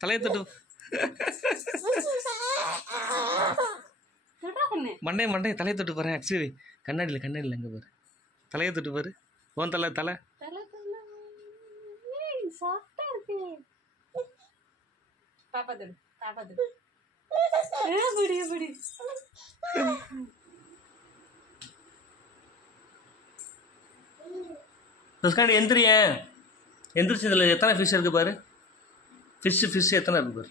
தலையை தொட்டு மண்டே தலையை தொட்டு பாரு. ஆக்சுவலி கண்ணாடியில் அங்கே பாரு. தலையை தொட்டு பாரு. ஓன் தலை எந்திரிச்சு இதில் எத்தனை ஃபிஷ் இருக்கு பாரு. ஃபிஷ் எத்தனை இருக்கு பாரு.